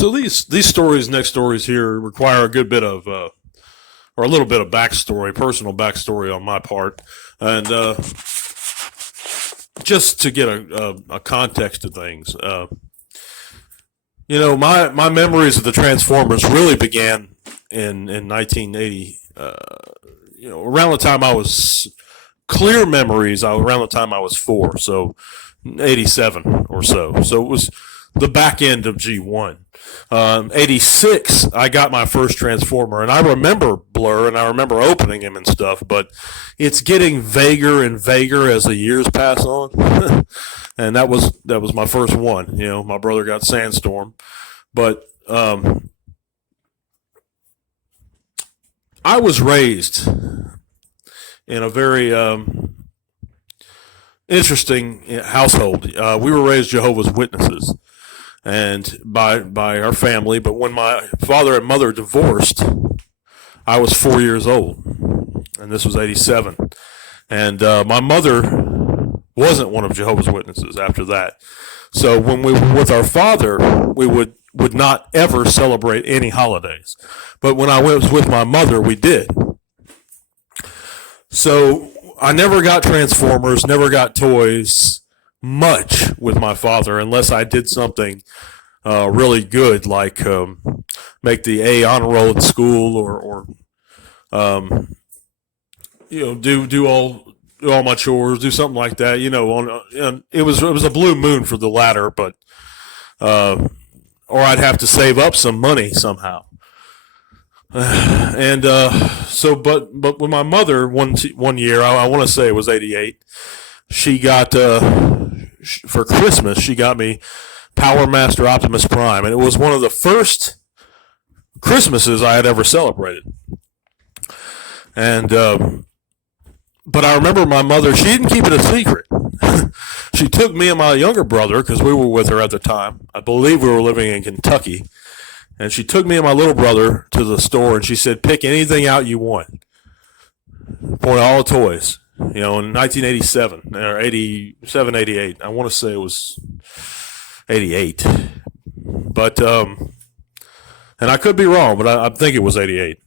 So these stories, next stories here, require a good bit of, or a little bit of backstory, personal backstory on my part, and just to get a context to things. My memories of the Transformers really began in 1980. Around the time I was clear memories, around the time I was 4, so 87 or so. So it was the back end of G1. 86, I got my first Transformer, and I remember Blur, and I remember opening him and stuff, but it's getting vaguer and vaguer as the years pass on. And that was my first one. My brother got Sandstorm, but I was raised in a very interesting household. We were raised Jehovah's Witnesses, and by our family. But when my father and mother divorced, I was 4 years old, and this was 87. And my mother wasn't one of Jehovah's Witnesses after that. So when we were with our father, we would not ever celebrate any holidays. But when I was with my mother, we did. So I never got Transformers, never got toys much with my father unless I did something really good, like make the A honor roll in school, or do all my chores, do something like that. It was a blue moon for the latter, but or I'd have to save up some money somehow. And but with my mother, one year, I want to say it was 88, she got for Christmas, she got me Power Master Optimus Prime, and it was one of the first Christmases I had ever celebrated. And but I remember my mother, she didn't keep it a secret. She took me and my younger brother, because we were with her at the time. I believe we were living in Kentucky. And she took me and my little brother to the store, and she said, pick anything out you want. Point all the toys. In 1987, or 87, 88. I want to say it was 88. But, and I could be wrong, but I think it was 88.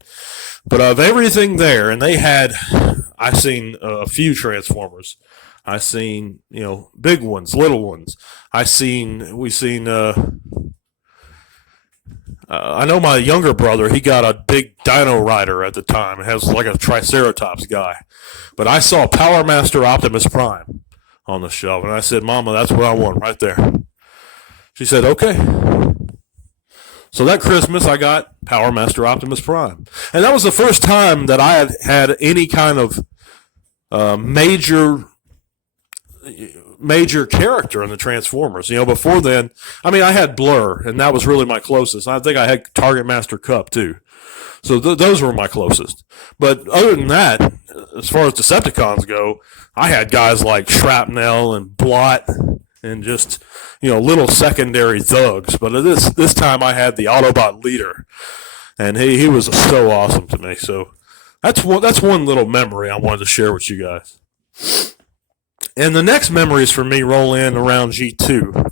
But of everything there, and I seen a few Transformers. I seen, big ones, little ones. We seen, I know my younger brother, he got a big Dino Rider at the time. It has like a Triceratops guy. But I saw Power Master Optimus Prime on the shelf, and I said, Mama, that's what I want right there. She said, okay. So that Christmas, I got Power Master Optimus Prime. And that was the first time that I had any kind of major character in the Transformers. Before then, I had Blur, and that was really my closest. I think I had Target Master Cup too. So those were my closest. But other than that, as far as Decepticons go, I had guys like Shrapnel and Blot and just, little secondary thugs. But this time I had the Autobot leader, and he was so awesome to me. So that's one little memory I wanted to share with you guys. And the next memories for me roll in around G2.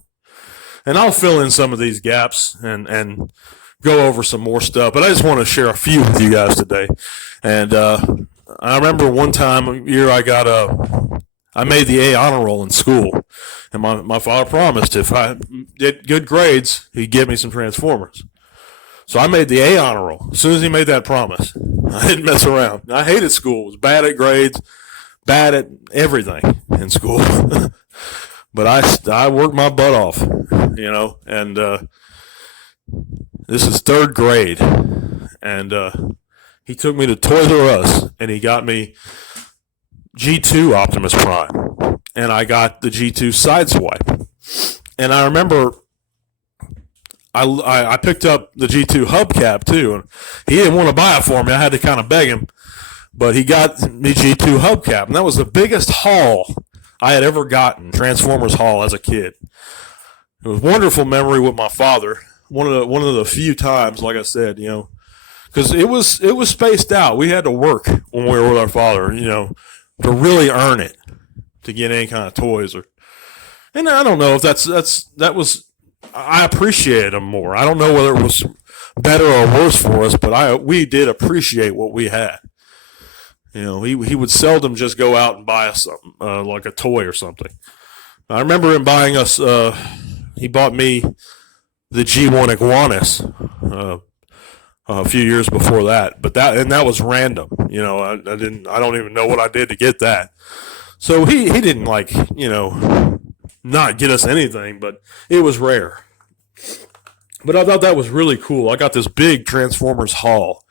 And I'll fill in some of these gaps and go over some more stuff. But I just want to share a few with you guys today. And I remember one time, a year, I made the A honor roll in school. And my father promised if I did good grades, he'd give me some Transformers. So I made the A honor roll. As soon as he made that promise, I didn't mess around. I hated school. I was bad at grades, bad at everything in school. But I worked my butt off, and this is third grade. And he took me to Toys R Us, and he got me G2 Optimus Prime. And I got the G2 Sideswipe. And I remember I picked up the G2 hubcap too, and he didn't want to buy it for me. I had to kind of beg him, but he got me G2 hubcap, and that was the biggest haul I had ever gotten, Transformers haul, as a kid. It was a wonderful memory with my father. One of the few times, like I said, because it was spaced out. We had to work when we were with our father, to really earn it, to get any kind of toys. And I don't know if that was I appreciated them more. I don't know whether it was better or worse for us, but we did appreciate what we had. He would seldom just go out and buy us something like a toy or something. I remember him buying us. He bought me the G1 Iguanas a few years before that, but that was random. I didn't. I don't even know what I did to get that. So he didn't not get us anything, but it was rare. But I thought that was really cool. I got this big Transformers haul,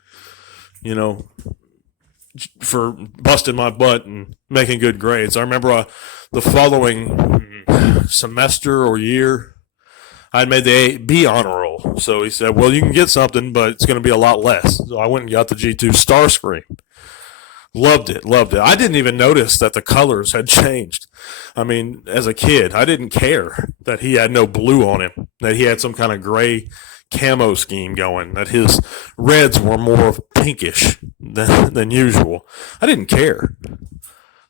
for busting my butt and making good grades. I remember the following semester or year, I'd made the B honor roll. So he said, well, you can get something, but it's going to be a lot less. So I went and got the G2 Starscream. Loved it. I didn't even notice that the colors had changed. I mean, as a kid, I didn't care that he had no blue on him, that he had some kind of gray camo scheme going, that his reds were more pinkish than usual. I didn't care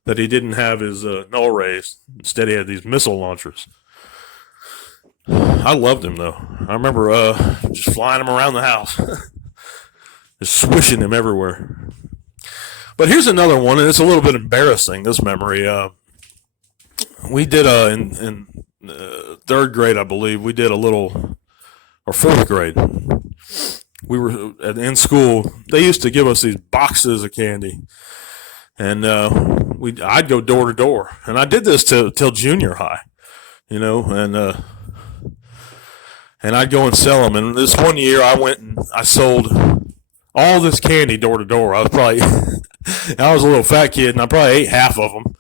that he didn't have his null rays. Instead, he had these missile launchers. I loved him, though. I remember just flying him around the house, just swishing him everywhere. But here's another one, and it's a little bit embarrassing, this memory. We did in third grade, I believe, we did a little, or fourth grade. We were in school. They used to give us these boxes of candy, and I'd go door to door, and I did this till junior high, and I'd go and sell them. And this one year, I went and I sold all this candy door to door. I was a little fat kid, and I probably ate half of them.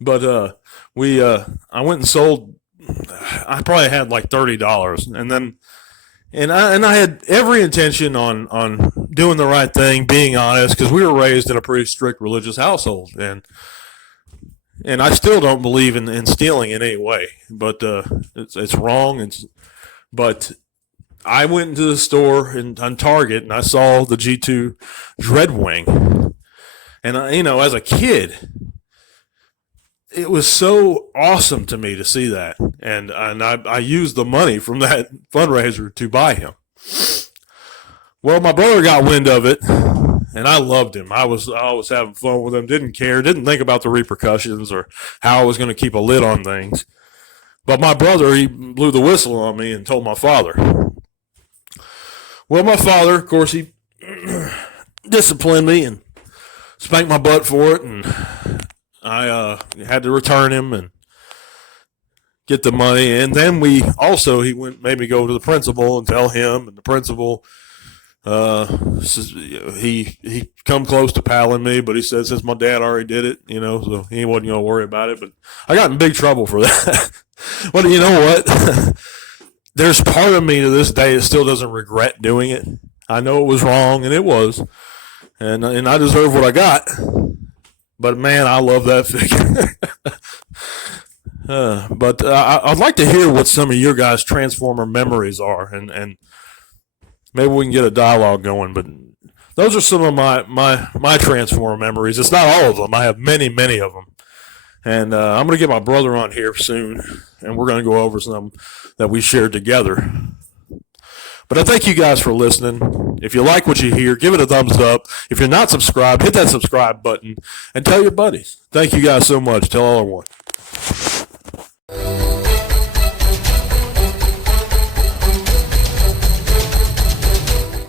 But I went and sold. I probably had like $30, and I had every intention on doing the right thing, being honest, because we were raised in a pretty strict religious household, and I still don't believe in stealing in any way. But it's wrong. But I went into the store on Target, and I saw the G2 Dreadwing. And, as a kid, it was so awesome to me to see that. And I used the money from that fundraiser to buy him. Well, my brother got wind of it, and I loved him. I was having fun with him, didn't care, didn't think about the repercussions or how I was going to keep a lid on things. But my brother, he blew the whistle on me and told my father. Well, my father, of course, he disciplined me and spanked my butt for it, and I had to return him and get the money. And then he made me go to the principal and tell him, and the principal, he come close to palling me, but he said since my dad already did it, so he wasn't going to worry about it. But I got in big trouble for that. Well, you know what? There's part of me to this day that still doesn't regret doing it. I know it was wrong, and it was, and I deserve what I got. But man, I love that figure. But I'd like to hear what some of your guys' Transformer memories are, and maybe we can get a dialogue going. But those are some of my Transformer memories. It's not all of them. I have many, many of them. And I'm going to get my brother on here soon, and we're going to go over some that we shared together. But I thank you guys for listening. If you like what you hear, give it a thumbs up. If you're not subscribed, hit that subscribe button and tell your buddies. Thank you guys so much. Tell everyone.